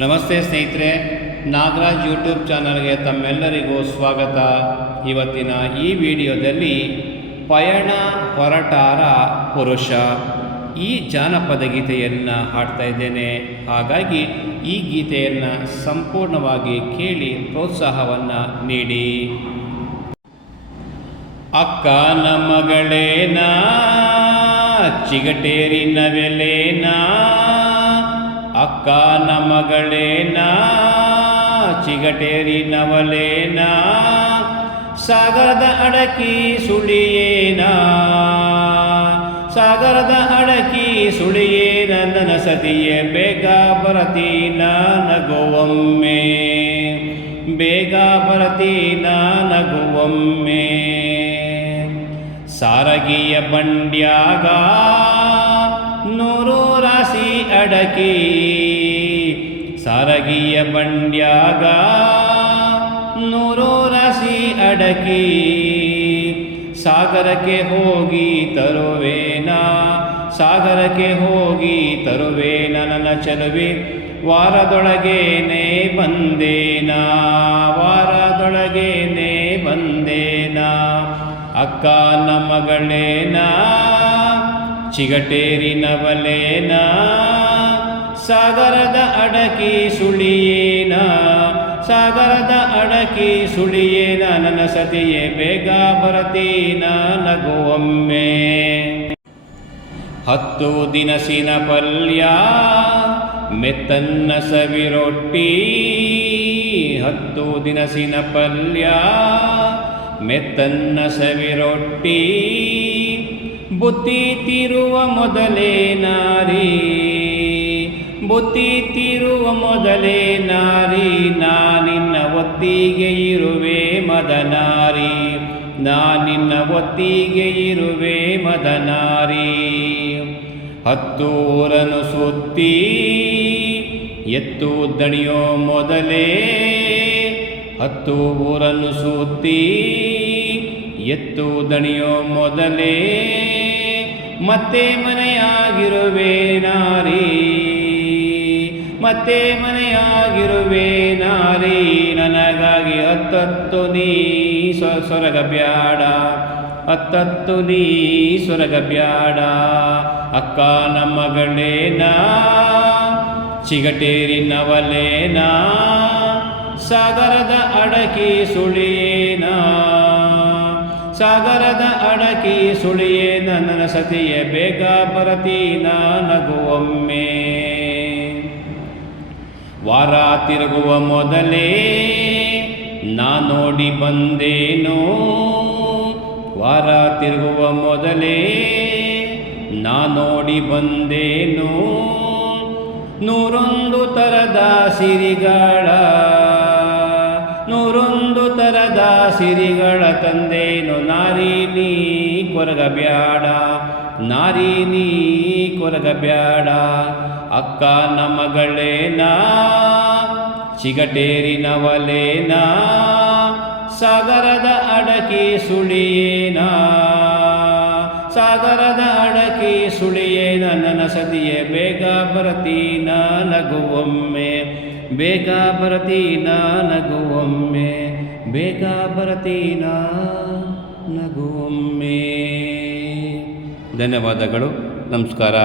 ನಮಸ್ತೆ ಸ್ನೇಹಿತರೆ, ನಾಗರಾಜ್ ಯೂಟ್ಯೂಬ್ ಚಾನಲ್ಗೆ ತಮ್ಮೆಲ್ಲರಿಗೂ ಸ್ವಾಗತ. ಇವತ್ತಿನ ಈ ವಿಡಿಯೋದಲ್ಲಿ ಪಯಣ ಹೊರಟಾರ ಪುರುಷ ಈ ಜಾನಪದ ಗೀತೆಯನ್ನು ಹಾಡ್ತಾ ಇದ್ದೇನೆ. ಹಾಗಾಗಿ ಈ ಗೀತೆಯನ್ನು ಸಂಪೂರ್ಣವಾಗಿ ಕೇಳಿ ಪ್ರೋತ್ಸಾಹವನ್ನು ನೀಡಿ. ಅಕ್ಕನ ಮಗಳೇನಾ ಚಿಗಟೇರಿನ ವೆಲೇನಾ, ಅಕ್ಕನ ಮಗಳೇನಾ ಚಿಗಟೇರಿನವಲೇನಾ, ಸಾಗರದ ಅಡಕಿ ಸುಳಿಯೇನಾ, ಸಾಗರದ ಅಡಕಿ ಸುಳಿಯೇನ, ನನ್ನ ಸತಿಯೇ ಬೇಗ ಬರತೀನ ನಗುವೊಮ್ಮೆ, ಬೇಗ ಬರತೀನ ನಗುವೊಮ್ಮೆ. ಸಾರಗಿಯ ಬಂಡ್ಯಾಗ ನೂರು ರಾಶಿ ಅಡಕಿ, ಸಾರಗಿಯ ಬಂಡ್ಯಾಗ ನೂರು ರಾಶಿ ಅಡಕಿ, ಸಾಗರಕ್ಕೆ ಹೋಗಿ ತರುವೇನಾ, ಸಾಗರಕ್ಕೆ ಹೋಗಿ ತರುವೇನ ನನ್ನ ಚೆಲುವೆ, ವಾರದೊಳಗೇನೆ ಬಂದೇನಾ, ವಾರದೊಳಗೇನೆ ಬಂದೇನಾ. ಅಕ್ಕನ ಮಗಳೇನಾ ಚಿಗಟೇರಿನವಲೇನಾ, ಸಾಗರದ ಅಡಕಿ ಸುಳಿಯೇನಾ, ಸಾಗರದ ಅಡಕಿ ಸುಳಿಯೇನ, ನನ್ನ ಸತಿಯೇ ಬೇಗ ಬರತೀನ ನಗುವೊಮ್ಮೆ. 10 ದಿನಸಿನ ಪಲ್ಯ ಮೆತ್ತನ್ನ ಸವಿರೊಟ್ಟಿ, 10 ದಿನಸಿನ ಪಲ್ಯ ಮೆತ್ತನ್ನ ಸವಿರೊಟ್ಟಿ, ಬುತ್ತಿ ತೀರುವ ಮೊದಲೇ ನಾರಿ, ಬುತ್ತಿ ತೀರುವ ಮೊದಲೇ ನಾರಿ, ನಾನಿನ್ನ ಒತ್ತಿಗೆ ಇರುವೆ ಮದನಾರಿ, ನಾನಿನ್ನ ಒತ್ತಿಗೆ ಇರುವೆ ಮದನಾರಿ. 10 ಊರನ್ನು ಸುತ್ತಿ ಎತ್ತು ದಣಿಯೋ ಮೊದಲೇ, 10 ಊರನ್ನು ಸುತ್ತಿ ಎತ್ತು ದಣಿಯೋ ಮೊದಲೇ, ಮತ್ತೆ ಮನೆಯಾಗಿರುವೆ ನಾರಿ, ಮತ್ತೆ ಮನೆಯಾಗಿರುವೆ ನಾರಿ, ನನಗಾಗಿ 10 ನೀ ಸೊರಗ ಬ್ಯಾಡ, 10 ನೀ ಸೊರಗ ಬ್ಯಾಡ. ಅಕ್ಕನ ಮಗಳೇನಾ ಚಿಗಟೇರಿನವಲೇನಾ, ಸಾಗರದ ಅಡಕಿ ಸುಳಿಯೇನಾ, ಸಾಗರದ ಅಡಕಿ ಸುಳಿಯೇನ, ನನ್ನ ಸತಿಯೇ ಬೇಗ ಬರತೀನ ನಗುವೊಮ್ಮೆ. ವಾರ ತಿರುಗುವ ಮೊದಲೇ ನಾ ನೋಡಿ ಬಂದೇನೋ, ವಾರ ತಿರುಗುವ ಮೊದಲೇ ನಾ ನೋಡಿ ಬಂದೇನೋ, 101 ಥರದ ಸಿರಿಗಳ, 101 ಥರದ ಸಿರಿಗಳ ತಂದೇನು, ನಾರಿ ನೀ ಕೊರಗಬ್ಯಾಡ, ನಾರಿ ನೀ ಕೊರಗಬ್ಯಾಡ. ಅಕ್ಕನ ಮಗಳೇನಾ ಚಿಗಟೇರಿನವಲೇನಾ, ಸಾಗರದ ಅಡಕಿ ಸುಳಿಯೇನಾ, ಸಾಗರದ ಅಡಕಿ ಸುಳಿಯೇನ, ನನ್ನ ಸತಿಯೇ ಬೇಗ ಬರತೀನ ನಗುವೊಮ್ಮೆ, ಬೇಗ ಬರತೀನ ನಗುವೊಮ್ಮೆ, ಬೇಗ ಬರತೀನ ನಗುವೊಮ್ಮೆ. ಧನ್ಯವಾದಗಳು. ನಮಸ್ಕಾರ.